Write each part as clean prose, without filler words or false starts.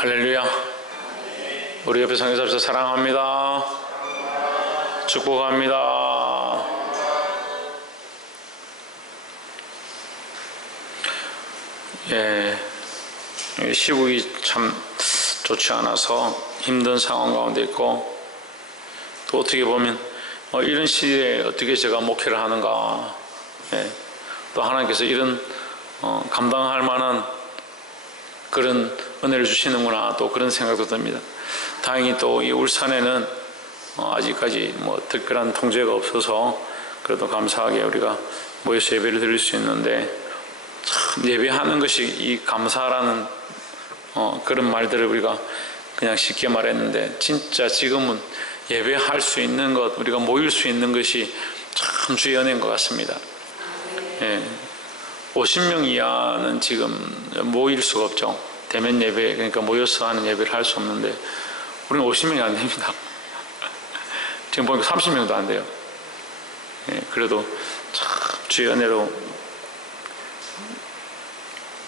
할렐루야. 우리 옆에 성교사님 사랑합니다. 축복합니다. 시국이 참 좋지 않아서 힘든 상황 가운데 있고, 또 어떻게 보면 이런 시대에 어떻게 제가 목회를 하는가, 또 하나님께서 이런 감당할 만한 그런 은혜를 주시는구나, 또 그런 생각도 듭니다. 다행히 또 이 울산에는 아직까지 특별한 통제가 없어서 그래도 감사하게 우리가 모여서 예배를 드릴 수 있는데, 참 예배하는 것이 이 감사라는 그런 말들을 우리가 그냥 쉽게 말했는데, 진짜 지금은 예배할 수 있는 것, 우리가 모일 수 있는 것이 참 주의 은혜인 것 같습니다. 50명 이하는 지금 모일 수가 없죠. 대면 예배, 그러니까 모여서 하는 예배를 할 수 없는데, 우리는 50명이 안 됩니다. 지금 보니까 30명도 안 돼요. 그래도 참 주의 은혜로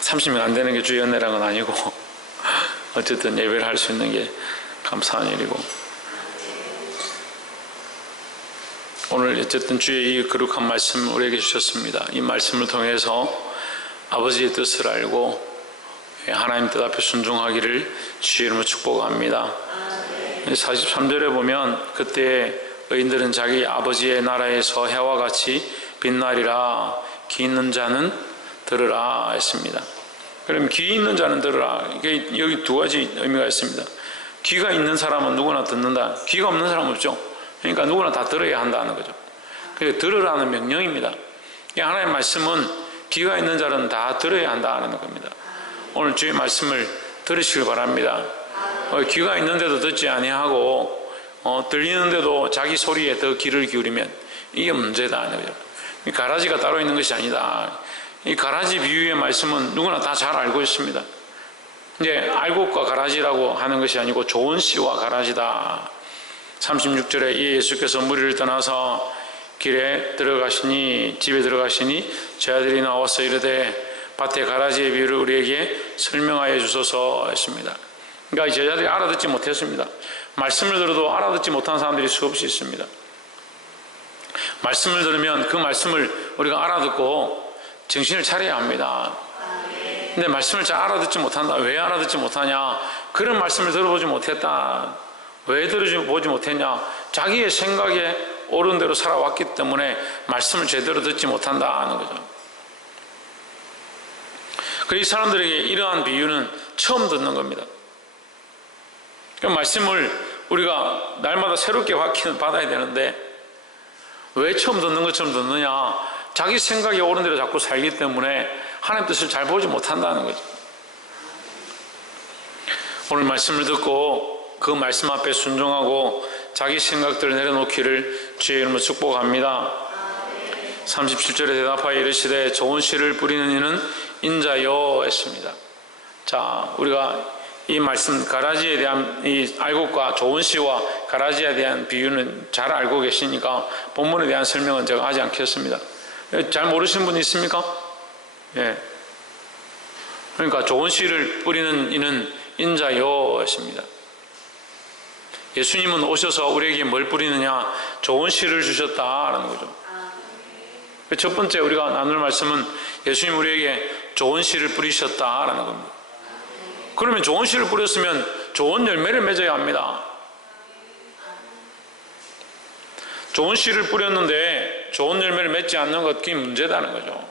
30명 안 되는 게 주의 은혜란 건 아니고, 어쨌든 예배를 할 수 있는 게 감사한 일이고, 오늘 어쨌든 주의 이 거룩한 말씀 우리에게 주셨습니다. 이 말씀을 통해서 아버지의 뜻을 알고 하나님 뜻 앞에 순종하기를 주의 이름으로 축복합니다. 43절에 보면, 그때 의인들은 자기 아버지의 나라에서 해와 같이 빛나리라. 귀 있는 자는 들으라 했습니다. 그럼 귀 있는 자는 들으라, 이게 여기 두 가지 의미가 있습니다. 귀가 있는 사람은 누구나 듣는다. 귀가 없는 사람은 없죠. 그러니까 누구나 다 들어야 한다는 거죠. 그래서 들으라는 명령입니다. 하나님의 말씀은 귀가 있는 자는 다 들어야 한다는 겁니다. 오늘 주의 말씀을 들으시길 바랍니다. 귀가 있는데도 듣지 아니하고 들리는데도 자기 소리에 더 귀를 기울이면 이게 문제다는 거죠. 이 가라지가 따로 있는 것이 아니다. 이 가라지 비유의 말씀은 누구나 다 잘 알고 있습니다. 이제 알곡과 가라지라고 하는 것이 아니고 좋은 씨와 가라지다. 36절에 예수께서 무리를 떠나서 길에 들어가시니, 집에 들어가시니 제 아들이 나와서 이르되 밭의 가라지의 비유를 우리에게 설명하여 주소서 했습니다. 그러니까 제자들이 알아듣지 못했습니다. 말씀을 들어도 알아듣지 못한 사람들이 수없이 있습니다. 말씀을 들으면 그 말씀을 우리가 알아듣고 정신을 차려야 합니다. 근데 말씀을 잘 알아듣지 못한다. 왜 알아듣지 못하냐? 그런 말씀을 들어보지 못했다. 왜 들어보지 못했냐? 자기의 생각에 옳은 대로 살아왔기 때문에 말씀을 제대로 듣지 못한다 하는 거죠. 그래서 이 사람들에게 이러한 비유는 처음 듣는 겁니다. 그 말씀을 우리가 날마다 새롭게 받아야 되는데, 왜 처음 듣는 것처럼 듣느냐? 자기 생각에 옳은 대로 자꾸 살기 때문에 하나님 뜻을 잘 보지 못한다는 거죠. 오늘 말씀을 듣고 그 말씀 앞에 순종하고 자기 생각들을 내려놓기를 주의 이름으로 축복합니다. 37절에 대답하여 이르시되 좋은 씨를 뿌리는 이는 인자요 했습니다. 자, 우리가 이 말씀 가라지에 대한 이 알곡과 좋은 씨와 가라지에 대한 비유는 잘 알고 계시니까 본문에 대한 설명은 제가 하지 않겠습니다. 잘 모르시는 분 있습니까? 그러니까 좋은 씨를 뿌리는 이는 인자요 했습니다. 예수님은 오셔서 우리에게 뭘 뿌리느냐? 좋은 씨를 주셨다라는 거죠. 첫 번째 우리가 나눌 말씀은 예수님 우리에게 좋은 씨를 뿌리셨다라는 겁니다. 그러면 좋은 씨를 뿌렸으면 좋은 열매를 맺어야 합니다. 좋은 씨를 뿌렸는데 좋은 열매를 맺지 않는 것, 그게 문제다는 거죠.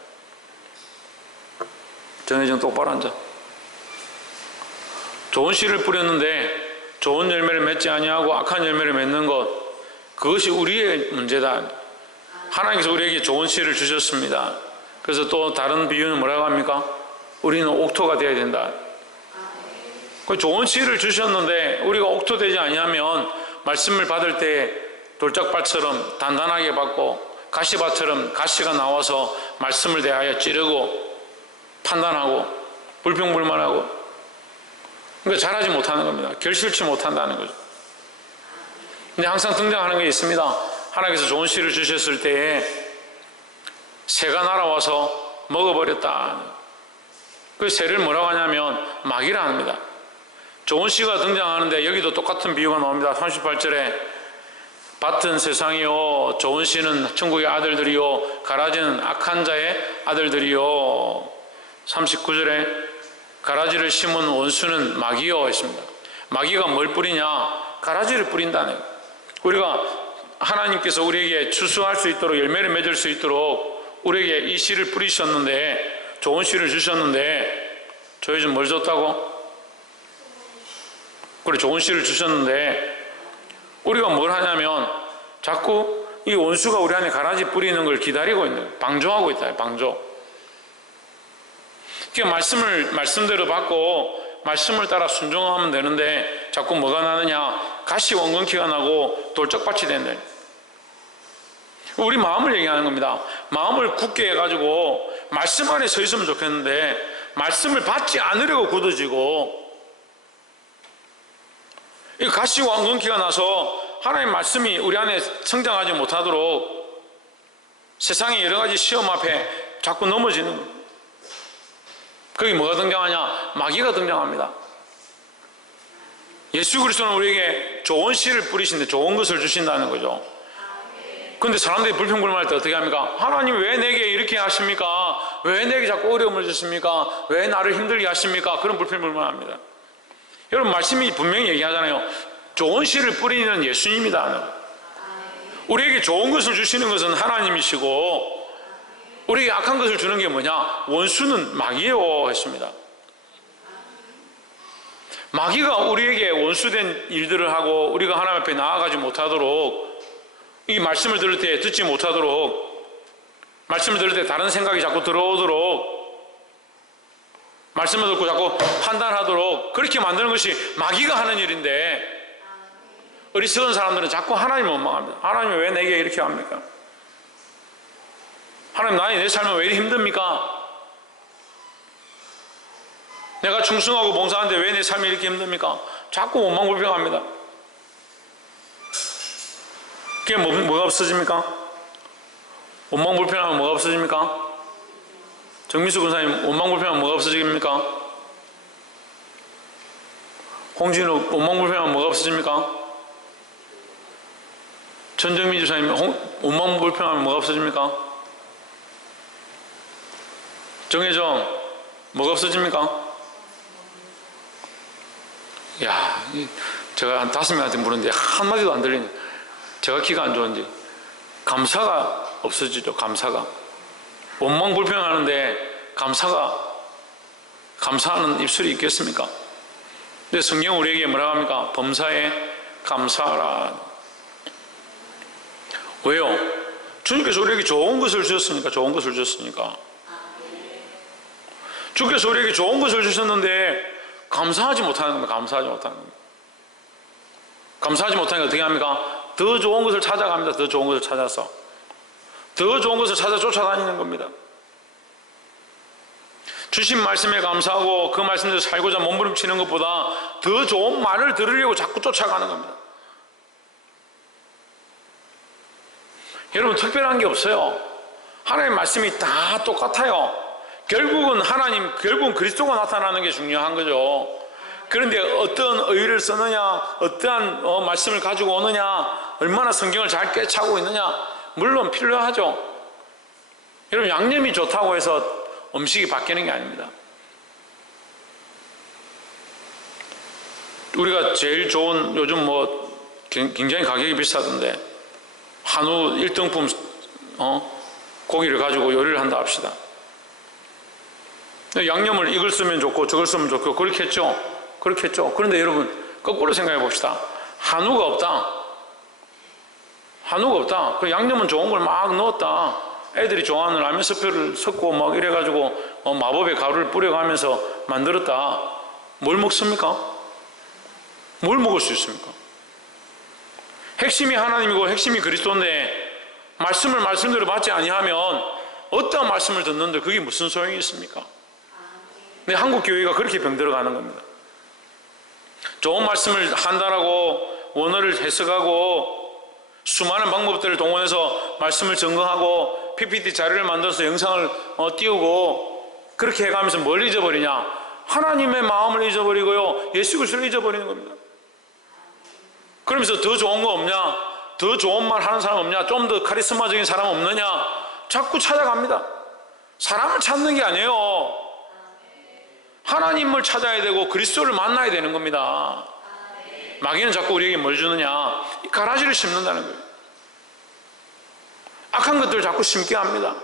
전에 좀 똑바로 앉아. 좋은 씨를 뿌렸는데 좋은 열매를 맺지 아니하고 악한 열매를 맺는 것, 그것이 우리의 문제다. 하나님께서 우리에게 좋은 씨를 주셨습니다. 그래서 또 다른 비유는 뭐라고 합니까? 우리는 옥토가 되어야 된다. 좋은 씨를 주셨는데 우리가 옥토되지 아니하면 말씀을 받을 때 돌짝밭처럼 단단하게 받고 가시밭처럼 가시가 나와서 말씀을 대하여 찌르고 판단하고 불평불만하고, 그러니까 잘하지 못하는 겁니다. 결실치 못한다는 거죠. 근데 항상 등장하는 게 있습니다. 하나님께서 좋은 씨를 주셨을 때에 새가 날아와서 먹어버렸다. 그 새를 뭐라고 하냐면 마귀라 합니다. 좋은 씨가 등장하는데 여기도 똑같은 비유가 나옵니다. 38절에 밭은 세상이요 좋은 씨는 천국의 아들들이요 가라지는 악한 자의 아들들이요. 39절에 가라지를 심은 원수는 마귀요 했습니다. 마귀가 뭘 뿌리냐? 가라지를 뿌린다는 거예요. 우리가 하나님께서 우리에게 추수할 수 있도록 열매를 맺을 수 있도록 우리에게 이 씨를 뿌리셨는데, 좋은 씨를 주셨는데 저희 좀 뭘 줬다고? 그래, 좋은 씨를 주셨는데 우리가 뭘 하냐면 자꾸 이 원수가 우리 안에 가라지 뿌리는 걸 기다리고 있는 거예요. 방조하고 있다. 방조. 그러니까 말씀대로 받고 말씀을 따라 순종하면 되는데 자꾸 뭐가 나느냐? 가시 원근키가 나고 돌적밭이 된다. 우리 마음을 얘기하는 겁니다. 마음을 굳게 해가지고 말씀 안에 서 있으면 좋겠는데 말씀을 받지 않으려고 굳어지고, 이 가시 원근키가 나서 하나님의 말씀이 우리 안에 성장하지 못하도록 세상의 여러 가지 시험 앞에 자꾸 넘어지는 거예요. 거기 뭐가 등장하냐? 마귀가 등장합니다. 예수 그리스도는 우리에게 좋은 씨를 뿌리신데 좋은 것을 주신다는 거죠. 그런데 사람들이 불평불만할 때 어떻게 합니까? 하나님 왜 내게 이렇게 하십니까? 왜 내게 자꾸 어려움을 주십니까? 왜 나를 힘들게 하십니까? 그런 불평불만합니다. 여러분, 말씀이 분명히 얘기하잖아요. 좋은 씨를 뿌리는 예수님이다. 우리에게 좋은 것을 주시는 것은 하나님이시고 우리에게 악한 것을 주는 게 뭐냐? 원수는 마귀요 했습니다. 마귀가 우리에게 원수된 일들을 하고 우리가 하나님 앞에 나아가지 못하도록, 이 말씀을 들을 때 듣지 못하도록, 말씀을 들을 때 다른 생각이 자꾸 들어오도록, 말씀을 듣고 자꾸 판단하도록 그렇게 만드는 것이 마귀가 하는 일인데, 어리석은 사람들은 자꾸 하나님을 원망합니다. 하나님 왜 내게 이렇게 합니까? 하나님, 나의 내 삶은 왜 이렇게 힘듭니까? 내가 충성하고 봉사하는데 왜 내 삶이 이렇게 힘듭니까? 자꾸 원망불평합니다. 그게 뭐가 없어집니까? 원망불평하면 뭐가 없어집니까? 정미수 군사님, 원망불평하면 뭐가 없어집니까? 홍진우, 원망불평하면 뭐가 없어집니까? 전정민 주사님, 원망불평하면 뭐가 없어집니까? 정혜정, 뭐가 없어집니까? 야, 제가 한 5명한테 물었는데 한마디도 안 들리네. 제가 키가 안 좋은지. 감사가 없어지죠. 감사가. 원망불평하는데 감사하는 입술이 있겠습니까? 근데 성경 우리에게 뭐라고 합니까? 범사에 감사하라. 왜요? 주님께서 우리에게 좋은 것을 주셨으니까. 좋은 것을 주셨으니까. 주께서 우리에게 좋은 것을 주셨는데 감사하지 못하는 겁니다. 감사하지 못하는 겁니다. 감사하지 못하니까 어떻게 합니까? 더 좋은 것을 찾아갑니다. 더 좋은 것을 찾아서 더 좋은 것을 찾아 쫓아다니는 겁니다. 주신 말씀에 감사하고 그 말씀대로 살고자 몸부림치는 것보다 더 좋은 말을 들으려고 자꾸 쫓아가는 겁니다. 여러분, 특별한 게 없어요. 하나님의 말씀이 다 똑같아요. 결국은 그리스도가 나타나는 게 중요한 거죠. 그런데 어떤 의의를 쓰느냐, 어떠한 말씀을 가지고 오느냐, 얼마나 성경을 잘 꿰차고 있느냐, 물론 필요하죠. 여러분, 양념이 좋다고 해서 음식이 바뀌는 게 아닙니다. 우리가 제일 좋은, 요즘 굉장히 가격이 비싸던데 한우 1등품 고기를 가지고 요리를 한다 합시다. 양념을 이걸 쓰면 좋고 저걸 쓰면 좋고 그렇겠죠. 그런데 여러분, 거꾸로 생각해 봅시다. 한우가 없다. 그 양념은 좋은 걸 막 넣었다. 애들이 좋아하는 라면 스프를 섞고 막 이래가지고 마법의 가루를 뿌려가면서 만들었다. 뭘 먹습니까? 뭘 먹을 수 있습니까? 핵심이 하나님이고 핵심이 그리스도인데 말씀을 말씀대로 받지 아니하면 어떠한 말씀을 듣는데 그게 무슨 소용이 있습니까? 근데 한국 교회가 그렇게 병들어가는 겁니다. 좋은 말씀을 한다라고 원어를 해석하고 수많은 방법들을 동원해서 말씀을 증거하고 PPT 자료를 만들어서 영상을 띄우고 그렇게 해가면서 뭘 잊어버리냐? 하나님의 마음을 잊어버리고요, 예수 그리스도를 잊어버리는 겁니다. 그러면서 더 좋은 거 없냐, 더 좋은 말 하는 사람 없냐, 좀 더 카리스마적인 사람 없느냐, 자꾸 찾아갑니다. 사람을 찾는 게 아니에요. 하나님을 찾아야 되고 그리스도를 만나야 되는 겁니다. 마귀는 자꾸 우리에게 뭘 주느냐, 이 가라지를 심는다는 거예요. 악한 것들을 자꾸 심게 합니다.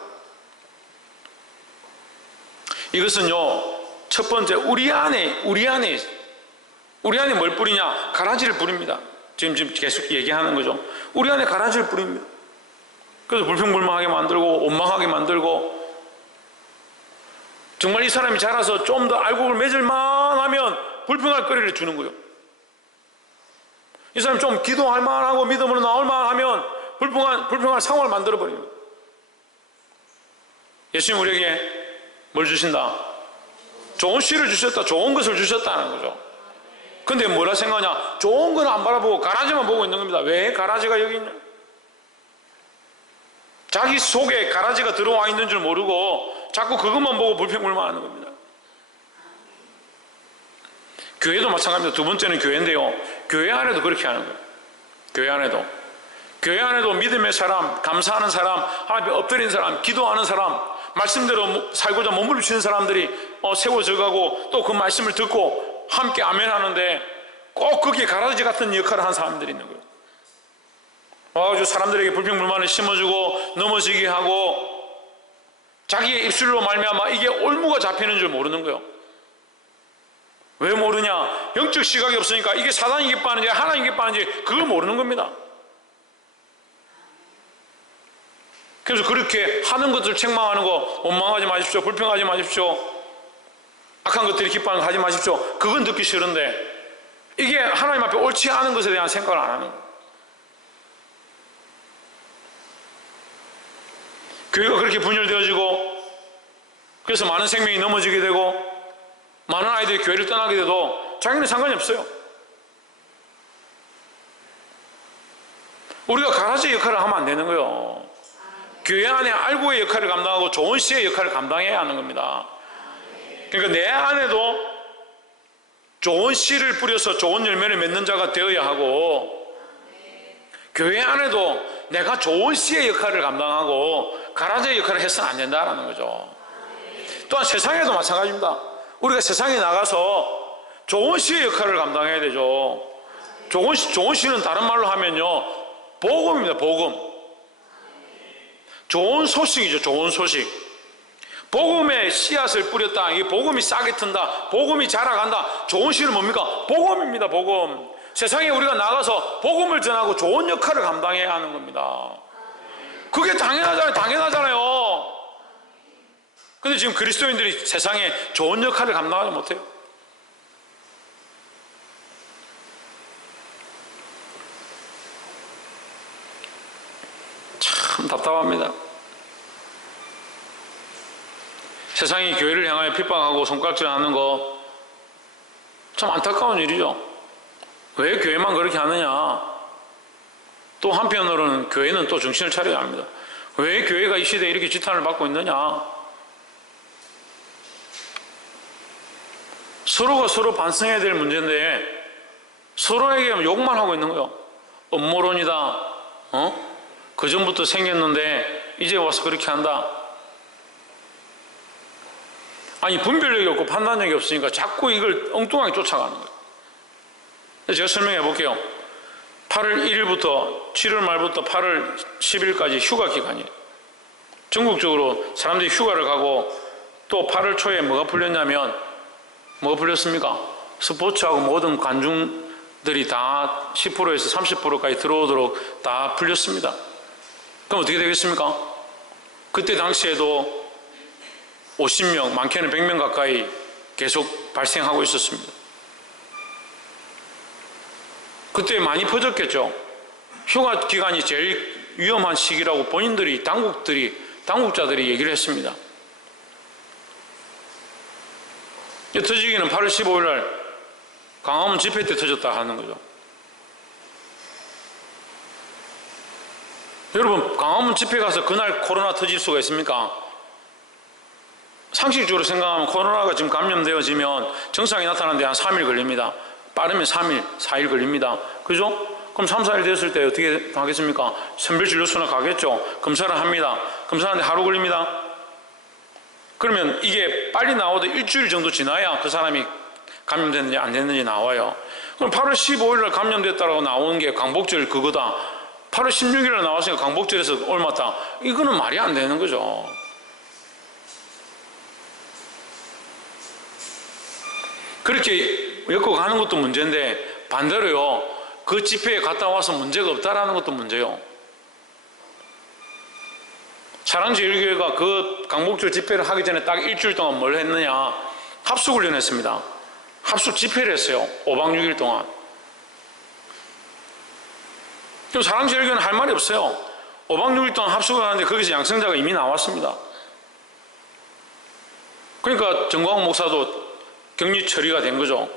이것은요, 첫 번째, 우리 안에 뭘 뿌리냐? 가라지를 뿌립니다. 지금 계속 얘기하는 거죠. 우리 안에 가라지를 뿌립니다. 그래서 불평불만하게 만들고 원망하게 만들고, 정말 이 사람이 자라서 좀 더 알곡을 맺을만 하면 불평할 거리를 주는 거예요. 이 사람이 좀 기도할 만하고 믿음으로 나올 만하면 불평할 상황을 만들어버립니다. 예수님 우리에게 뭘 주신다? 좋은 씨를 주셨다, 좋은 것을 주셨다는 거죠. 근데 뭐라 생각하냐? 좋은 건 안 바라보고 가라지만 보고 있는 겁니다. 왜 가라지가 여기 있냐? 자기 속에 가라지가 들어와 있는 줄 모르고 자꾸 그것만 보고 불평불만하는 겁니다. 교회도 마찬가지입니다. 두 번째는 교회인데요, 교회 안에도 그렇게 하는 거예요. 교회 안에도 믿음의 사람, 감사하는 사람, 하나님 앞에 엎드린 사람, 기도하는 사람, 말씀대로 살고자 몸을 붙이는 사람들이 세워져 가고, 또 그 말씀을 듣고 함께 아멘 하는데 꼭 거기에 가라지 같은 역할을 하는 사람들이 있는 거예요. 와가지고 사람들에게 불평불만을 심어주고 넘어지게 하고, 자기의 입술로 말미암아 이게 올무가 잡히는 줄 모르는 거예요. 왜 모르냐? 영적 시각이 없으니까 이게 사단이 기뻐하는지 하나님이 기뻐하는지 그걸 모르는 겁니다. 그래서 그렇게 하는 것들 책망하는 거, 원망하지 마십시오, 불평하지 마십시오, 악한 것들이 기뻐하는 거 하지 마십시오, 그건 듣기 싫은데 이게 하나님 앞에 옳지 않은 것에 대한 생각을 안 하는 거예요. 교회가 그렇게 분열되어지고, 그래서 많은 생명이 넘어지게 되고 많은 아이들이 교회를 떠나게 돼도 자기는 상관이 없어요. 우리가 가라지 역할을 하면 안 되는 거예요. 교회 안에 알고의 역할을 감당하고 좋은 씨의 역할을 감당해야 하는 겁니다. 그러니까 내 안에도 좋은 씨를 뿌려서 좋은 열매를 맺는 자가 되어야 하고, 교회 안에도 내가 좋은 씨의 역할을 감당하고 가라지의 역할을 해서는 안 된다는 거죠. 또한 세상에도 마찬가지입니다. 우리가 세상에 나가서 좋은 씨의 역할을 감당해야 되죠. 좋은 씨는 다른 말로 하면요, 복음입니다. 복음. 좋은 소식이죠. 좋은 소식. 복음의 씨앗을 뿌렸다, 이 복음이 싹이 튼다, 복음이 자라간다. 좋은 씨는 뭡니까? 복음입니다. 복음. 세상에 우리가 나가서 복음을 전하고 좋은 역할을 감당해야 하는 겁니다. 그게 당연하잖아요. 근데 지금 그리스도인들이 세상에 좋은 역할을 감당하지 못해요. 참 답답합니다. 세상이 교회를 향하여 핍박하고 손가락질하는 거 참 안타까운 일이죠. 왜 교회만 그렇게 하느냐? 또 한편으로는 교회는 또 정신을 차려야 합니다. 왜 교회가 이 시대에 이렇게 지탄을 받고 있느냐? 서로가 서로 반성해야 될 문제인데 서로에게 욕만 하고 있는 거예요. 음모론이다. 그 전부터 생겼는데 이제 와서 그렇게 한다. 아니, 분별력이 없고 판단력이 없으니까 자꾸 이걸 엉뚱하게 쫓아가는 거예요. 제가 설명해 볼게요. 8월 1일부터 7월 말부터 8월 10일까지 휴가 기간이에요. 전국적으로 사람들이 휴가를 가고, 또 8월 초에 뭐가 풀렸냐면, 뭐가 풀렸습니까? 스포츠하고 모든 관중들이 다 10%에서 30%까지 들어오도록 다 풀렸습니다. 그럼 어떻게 되겠습니까? 그때 당시에도 50명, 많게는 100명 가까이 계속 발생하고 있었습니다. 그때 많이 퍼졌겠죠. 휴가 기간이 제일 위험한 시기라고 본인들이, 당국자들이 얘기를 했습니다. 터지기는 8월 15일 날 광화문 집회 때 터졌다 하는 거죠. 여러분, 광화문 집회 가서 그날 코로나 터질 수가 있습니까? 상식적으로 생각하면 코로나가 지금 감염되어지면 증상이 나타나는데 한 3일 걸립니다. 빠르면 3일, 4일 걸립니다. 그죠? 그럼 3, 4일 됐을 때 어떻게 하겠습니까? 선별진료소나 가겠죠. 검사를 합니다. 검사하는데 하루 걸립니다. 그러면 이게 빨리 나오도 일주일 정도 지나야 그 사람이 감염됐는지 안 됐는지 나와요. 그럼 8월 15일 날 감염됐다고 나오는 게 광복절 그거다. 8월 16일 날 나왔으니까 광복절에서 옮았다. 이거는 말이 안 되는 거죠. 그렇게 엮어가는 것도 문제인데 반대로요, 그 집회에 갔다 와서 문제가 없다라는 것도 문제요. 사랑제일교회가 그 광복절 집회를 하기 전에 딱 일주일 동안 뭘 했느냐, 합숙훈련 했습니다. 합숙 집회를 했어요. 5박 6일 동안. 그럼 사랑제일교회는 할 말이 없어요. 5박 6일 동안 합숙을 하는데 거기서 양성자가 이미 나왔습니다. 그러니까 정광훈 목사도 격리 처리가 된 거죠.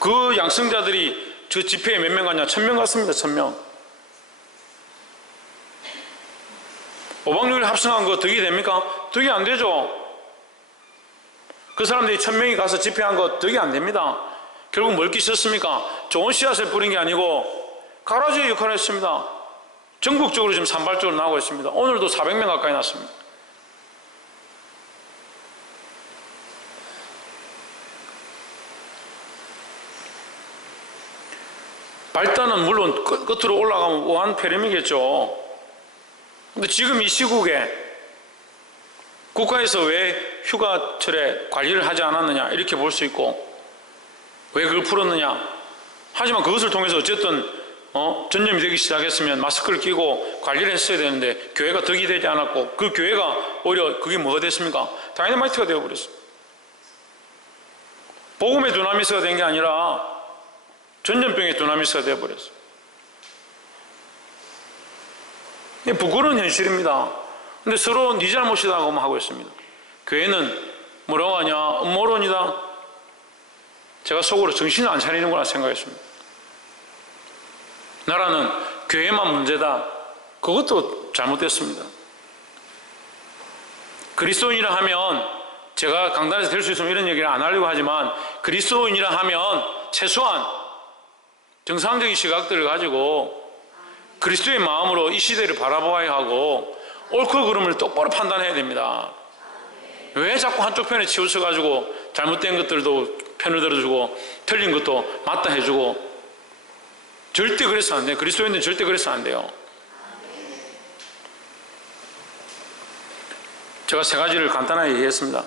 그 양성자들이 저 집회에 몇 명 갔냐? 1000명 갔습니다. 1000명. 5박 6일 합성한 거 득이 됩니까? 득이 안 되죠. 그 사람들이 1000명이 가서 집회한 거 득이 안 됩니다. 결국 뭘 끼셨습니까? 좋은 씨앗을 뿌린 게 아니고 가라지의 역할을 했습니다. 전국적으로 지금 산발적으로 나오고 있습니다. 오늘도 400명 가까이 났습니다. 발단은 물론 끝으로 올라가면 우한폐렴이겠죠. 근데 지금 이 시국에 국가에서 왜 휴가철에 관리를 하지 않았느냐 이렇게 볼 수 있고, 왜 그걸 풀었느냐. 하지만 그것을 통해서 어쨌든 전염이 되기 시작했으면 마스크를 끼고 관리를 했어야 되는데 교회가 덕이 되지 않았고, 그 교회가 오히려 그게 뭐가 됐습니까? 다이너마이트가 되어버렸습니다. 복음의 두나미스가 된 게 아니라 전염병의 두나미스가 되어버렸어요. 이게 부끄러운 현실입니다. 근데 서로 네 잘못이라고 하고 있습니다. 교회는 뭐라고 하냐? 음모론이다. 제가 속으로 정신을 안 차리는구나 생각했습니다. 나라는 교회만 문제다. 그것도 잘못됐습니다. 그리스도인이라 하면, 제가 강단에서 될 수 있으면 이런 얘기를 안 하려고 하지만, 그리스도인이라 하면 최소한 정상적인 시각들을 가지고 그리스도의 마음으로 이 시대를 바라보아야 하고 옳고 그름을 똑바로 판단해야 됩니다. 왜 자꾸 한쪽 편에 치우쳐가지고 잘못된 것들도 편을 들어주고 틀린 것도 맞다 해주고. 절대 그래서는 안 돼요. 그리스도인들은 절대 그래서는 안 돼요. 제가 3가지를 간단하게 얘기했습니다.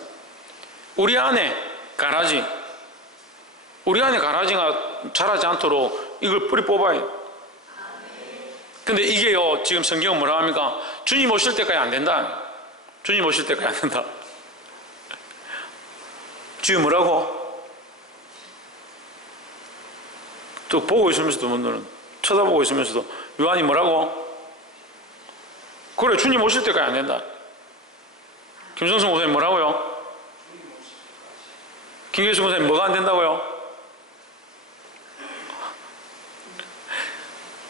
우리 안에 가라지, 우리 안에 가라지가 자라지 않도록 이걸 뿌리 뽑아요. 근데 이게요, 지금 성경은 뭐라 합니까? 주님 오실 때까지 안 된다. 주님 오실 때까지 안 된다. 주님 뭐라고? 또 보고 있으면서도, 분들은 쳐다보고 있으면서도 요한이 뭐라고? 그래, 주님 오실 때까지 안 된다. 김성수 목사님 뭐라고요? 김계수 목사님 뭐가 안 된다고요?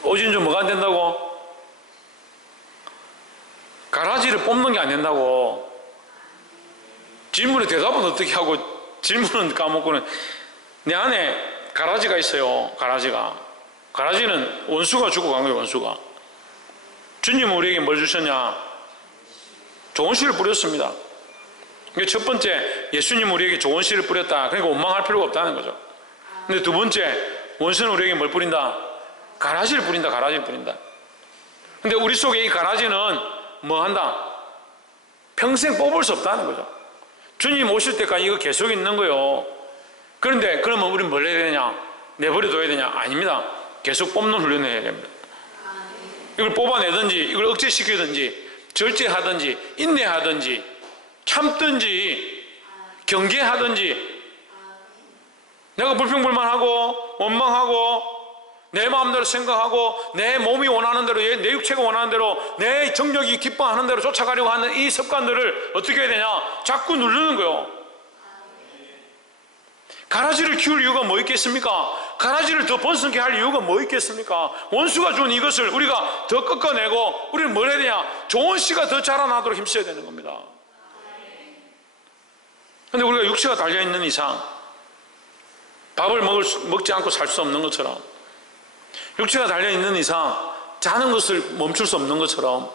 오진주 뭐가 안 된다고? 가라지를 뽑는 게 안 된다고. 질문에 대답은 어떻게 하고 질문은 까먹고는. 내 안에 가라지가 있어요. 가라지는 원수가 주고 간 거예요. 원수가. 주님은 우리에게 뭘 주셨냐? 좋은 씨를 뿌렸습니다. 첫 번째, 예수님은 우리에게 좋은 씨를 뿌렸다. 그러니까 원망할 필요가 없다는 거죠. 근데 두 번째, 원수는 우리에게 뭘 뿌린다? 가라지를 뿌린다. 가라지를 뿌린다. 근데 우리 속에 이 가라지는 뭐 한다? 평생 뽑을 수 없다는 거죠. 주님 오실 때까지 이거 계속 있는 거예요. 그런데 그러면 우리는 뭘 해야 되냐? 내버려둬야 되냐? 아닙니다. 계속 뽑는 훈련을 해야 됩니다. 이걸 뽑아내든지 이걸 억제시키든지 절제하든지 인내하든지 참든지 경계하든지, 내가 불평불만하고 원망하고 내 마음대로 생각하고 내 몸이 원하는 대로, 내 육체가 원하는 대로, 내 정력이 기뻐하는 대로 쫓아가려고 하는 이 습관들을 어떻게 해야 되냐? 자꾸 누르는 거예요. 가라지를 키울 이유가 뭐 있겠습니까? 가라지를 더 번성케 할 이유가 뭐 있겠습니까? 원수가 준 이것을 우리가 더 꺾어내고 우리는 뭘 해야 되냐? 좋은 씨가 더 자라나도록 힘써야 되는 겁니다. 그런데 우리가 육체가 달려있는 이상 밥을 먹지 않고 살 수 없는 것처럼, 육체가 달려있는 이상 자는 것을 멈출 수 없는 것처럼,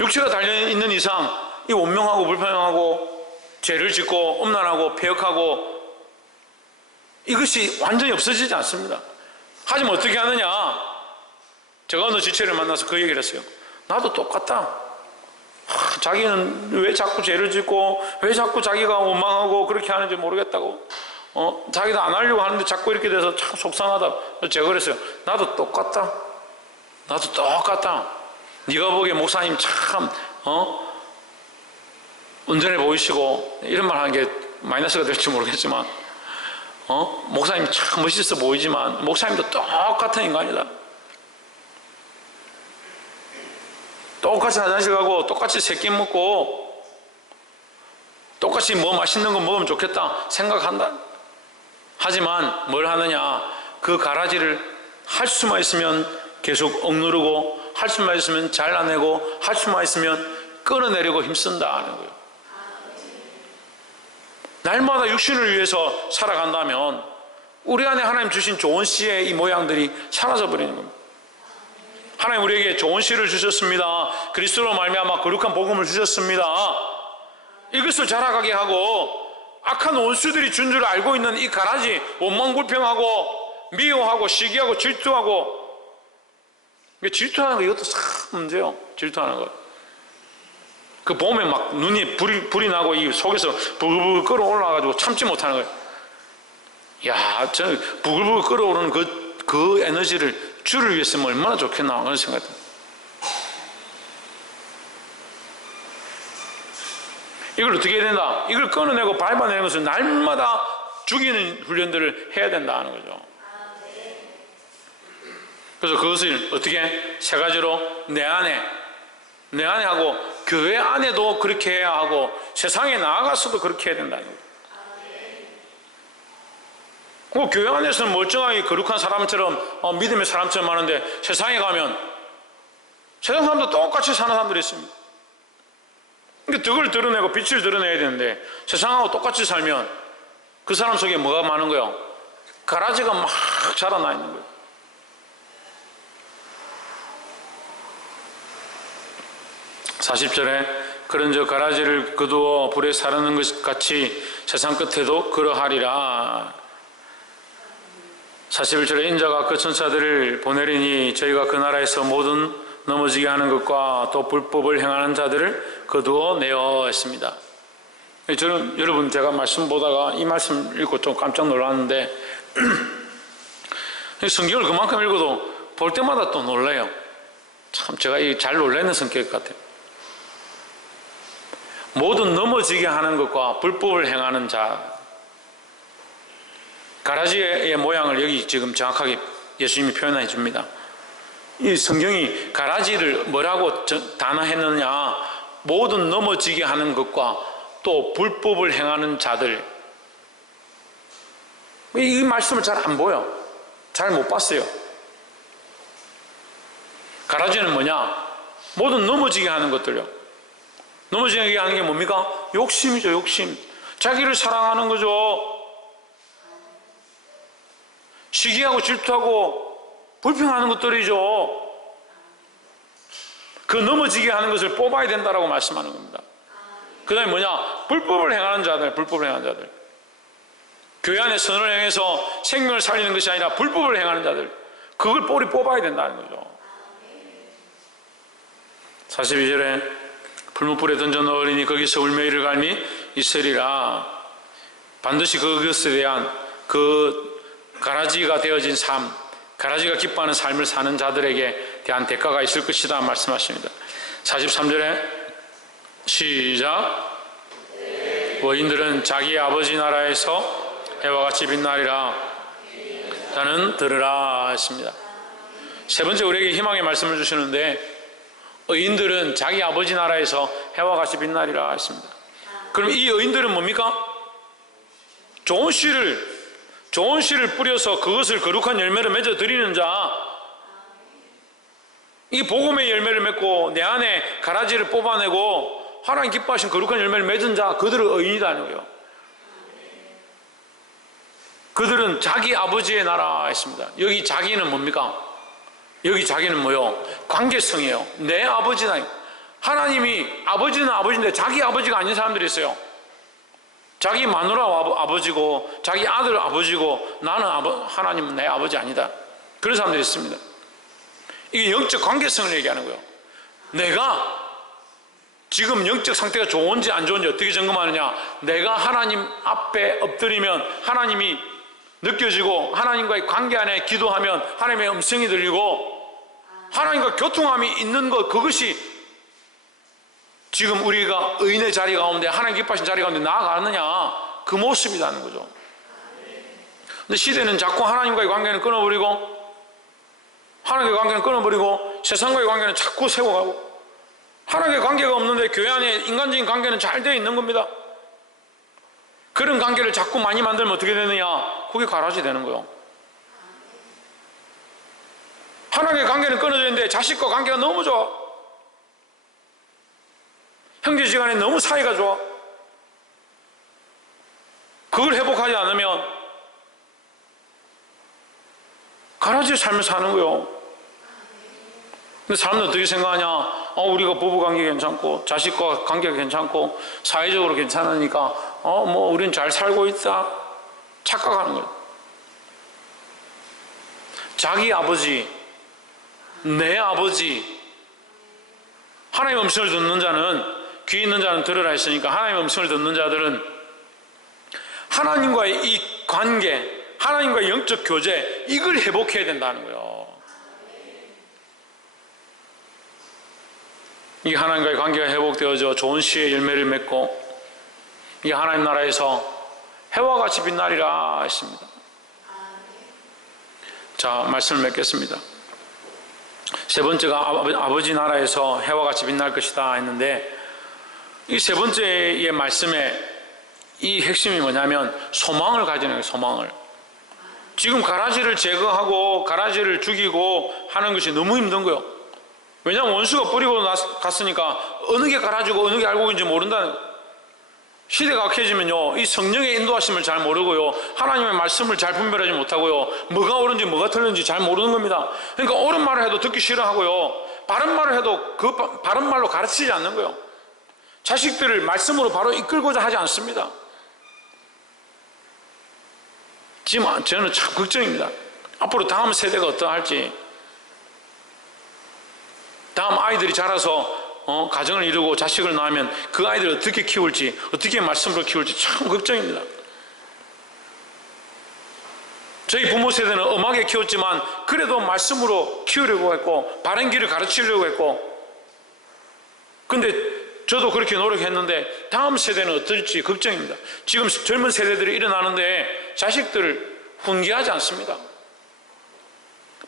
육체가 달려있는 이상 이 원명하고 불평하고 죄를 짓고 음란하고 폐역하고 이것이 완전히 없어지지 않습니다. 하지만 어떻게 하느냐? 제가 어느 지체를 만나서 그 얘기를 했어요. 나도 똑같다. 자기는 왜 자꾸 죄를 짓고 왜 자꾸 자기가 원망하고 그렇게 하는지 모르겠다고, 자기도 안 하려고 하는데 자꾸 이렇게 돼서 참 속상하다. 제가 그랬어요. 나도 똑같다. 나도 똑같다. 네가 보기에 목사님 참 온전해 보이시고, 이런 말 하는 게 마이너스가 될지 모르겠지만 목사님 참 멋있어 보이지만 목사님도 똑같은 인간이다. 똑같이 화장실 가고 똑같이 세끼 먹고 똑같이 뭐 맛있는 거 먹으면 좋겠다 생각한다. 하지만 뭘 하느냐? 그 가라지를 할 수만 있으면 계속 억누르고, 할 수만 있으면 잘라내고, 할 수만 있으면 끌어내려고 힘쓴다 하는 거예요. 날마다 육신을 위해서 살아간다면 우리 안에 하나님 주신 좋은 씨의 이 모양들이 사라져 버리는 겁니다. 하나님 우리에게 좋은 씨를 주셨습니다. 그리스도로 말미암아 거룩한 복음을 주셨습니다. 이것을 자라가게 하고, 악한 원수들이 준 줄 알고 있는 이 가라지, 원망불평하고 미워하고 시기하고 질투하고, 질투하는 거 이것도 참 문제예요. 질투하는 거. 그 보면 막 눈이 불이 나고 이 속에서 부글부글 끓어올라가지고 참지 못하는 거예요. 야, 저 부글부글 끓어오르는 그 에너지를 주를 위해 쓰면 얼마나 좋겠나 그런 생각이 듭니다. 이걸 어떻게 해야 된다? 이걸 끊어내고 밟아내는 것을 날마다 죽이는 훈련들을 해야 된다는 거죠. 그래서 그것을 어떻게? 세 가지로 내 안에 하고, 교회 안에도 그렇게 해야 하고, 세상에 나아가서도 그렇게 해야 된다는 거예요. 그 교회 안에서는 멀쩡하게 거룩한 사람처럼 믿음의 사람처럼 하는데, 세상에 가면 세상 사람도 똑같이 사는 사람들이 있습니다. 그러니까 덕을 드러내고 빛을 드러내야 되는데 세상하고 똑같이 살면 그 사람 속에 뭐가 많은 거예요? 가라지가 막 자라나 있는 거예요. 40절에 그런 저 가라지를 거두어 불에 사르는 것 같이 세상 끝에도 그러하리라. 41절에 인자가 그 천사들을 보내리니 저희가 그 나라에서 모든 넘어지게 하는 것과 또 불법을 행하는 자들을 거두어 내어 했습니다. 저는 여러분 제가 말씀 보다가 이 말씀 읽고 좀 깜짝 놀랐는데 성경을 그만큼 읽어도 볼 때마다 또 놀라요. 참 제가 잘 놀라는 성격 같아요. 모든 넘어지게 하는 것과 불법을 행하는 자, 가라지의 모양을 여기 지금 정확하게 예수님이 표현해 줍니다. 이 성경이 가라지를 뭐라고 단어했느냐? 모든 넘어지게 하는 것과 또 불법을 행하는 자들. 이 말씀을 잘 안 보여. 잘 못 봤어요. 가라지는 뭐냐? 모든 넘어지게 하는 것들요. 넘어지게 하는 게 뭡니까? 욕심이죠, 욕심. 자기를 사랑하는 거죠. 시기하고 질투하고 불평하는 것들이죠. 그 넘어지게 하는 것을 뽑아야 된다라고 말씀하는 겁니다. 그 다음에 뭐냐? 불법을 행하는 자들, 불법을 행하는 자들. 교회 안에 선을 행해서 생명을 살리는 것이 아니라 불법을 행하는 자들. 그걸 뿌리 뽑아야 된다는 거죠. 42절에 불못불에 던져 넣으리니 거기서 울며 이를 갈미 있으리라. 반드시 그것에 대한 그 가라지가 되어진 삶, 가라지가 기뻐하는 삶을 사는 자들에게 대한 대가가 있을 것이다 말씀하십니다. 43절에 시작. 의인들은 자기 아버지 나라에서 해와 같이 빛나리라. 자는 들으라 했습니다. 세 번째 우리에게 희망의 말씀을 주시는데, 의인들은 자기 아버지 나라에서 해와 같이 빛나리라 했습니다. 그럼 이 의인들은 뭡니까? 좋은 씨를 뿌려서 그것을 거룩한 열매를 맺어 드리는 자, 이 복음의 열매를 맺고 내 안에 가라지를 뽑아내고 하나님 기뻐하신 거룩한 열매를 맺은 자, 그들은 의인이라는 거예요. 그들은 자기 아버지의 나라에 있습니다. 여기 자기는 뭡니까? 여기 자기는 뭐요? 관계성이에요. 내 아버지다. 하나님이 아버지는 아버지인데 자기 아버지가 아닌 사람들이 있어요. 자기 마누라 아버지고 자기 아들 아버지고 나는 하나님은 내 아버지 아니다. 그런 사람들이 있습니다. 이게 영적 관계성을 얘기하는 거예요. 내가 지금 영적 상태가 좋은지 안 좋은지 어떻게 점검하느냐? 내가 하나님 앞에 엎드리면 하나님이 느껴지고 하나님과의 관계 안에 기도하면 하나님의 음성이 들리고 하나님과 교통함이 있는 것, 그것이 지금 우리가 의인의 자리 가운데 하나님 기뻐하신 자리 가운데 나아가느냐, 그 모습이라는 거죠. 근데 시대는 자꾸 하나님과의 관계는 끊어버리고 하나님과의 관계는 끊어버리고 세상과의 관계는 자꾸 세워가고 하나님과의 관계가 없는데 교회 안에 인간적인 관계는 잘 되어 있는 겁니다. 그런 관계를 자꾸 많이 만들면 어떻게 되느냐? 그게 가라지 되는 거예요. 하나님의 관계는 끊어져 있는데 자식과 관계가 너무 좋아. 형제지간에 너무 사이가 좋아. 그걸 회복하지 않으면 가라지의 삶을 사는 거예요. 근데 사람들은 어떻게 생각하냐? 우리가 부부관계 괜찮고 자식과 관계가 괜찮고 사회적으로 괜찮으니까 우린 잘 살고 있다 착각하는 거예요. 자기 아버지, 내 아버지, 하나님의 음성을 듣는 자는, 귀 있는 자는 들으라 했으니까 하나님의 음성을 듣는 자들은 하나님과의 이 관계, 하나님과의 영적 교제, 이걸 회복해야 된다는 거예요. 이 하나님과의 관계가 회복되어져 좋은 씨의 열매를 맺고 이 하나님 나라에서 해와 같이 빛나리라 했습니다. 자, 말씀을 맺겠습니다. 세 번째가 아버지 나라에서 해와 같이 빛날 것이다 했는데, 이 세 번째의 말씀의 이 핵심이 뭐냐면 소망을 가지는 거예요. 소망을. 지금 가라지를 제거하고 가라지를 죽이고 하는 것이 너무 힘든 거예요. 왜냐하면 원수가 뿌리고 갔으니까 어느 게 가라지고 어느 게 알곡인지 모른다는 거예요. 시대가 악해지면요, 이 성령의 인도하심을 잘 모르고요, 하나님의 말씀을 잘 분별하지 못하고요, 뭐가 옳은지 뭐가 틀린지 잘 모르는 겁니다. 그러니까 옳은 말을 해도 듣기 싫어하고요, 바른 말을 해도 그 바른 말로 가르치지 않는 거예요. 자식들을 말씀으로 바로 이끌고자 하지 않습니다. 지금 저는 참 걱정입니다. 앞으로 다음 세대가 어떠할지, 다음 아이들이 자라서 가정을 이루고 자식을 낳으면 그 아이들을 어떻게 키울지, 어떻게 말씀으로 키울지 참 걱정입니다. 저희 부모 세대는 엄하게 키웠지만 그래도 말씀으로 키우려고 했고 바른 길을 가르치려고 했고, 근데 저도 그렇게 노력했는데 다음 세대는 어떨지 걱정입니다. 지금 젊은 세대들이 일어나는데 자식들을 훈계하지 않습니다.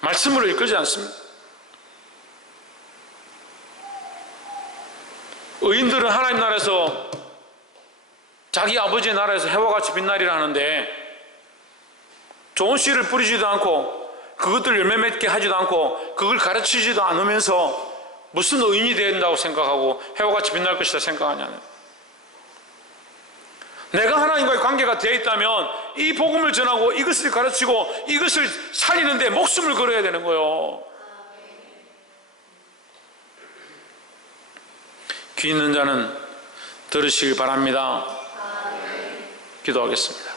말씀으로 이끌지 않습니다. 의인들은 하나님 나라에서 자기 아버지의 나라에서 해와 같이 빛나리라 하는데, 좋은 씨를 뿌리지도 않고 그것들 열매 맺게 하지도 않고 그걸 가르치지도 않으면서 무슨 의인이 된다고 생각하고 해와 같이 빛날 것이다 생각하냐는, 내가 하나님과의 관계가 되어 있다면 이 복음을 전하고 이것을 가르치고 이것을 살리는데 목숨을 걸어야 되는 거예요. 귀 있는 자는 들으시길 바랍니다. 기도하겠습니다.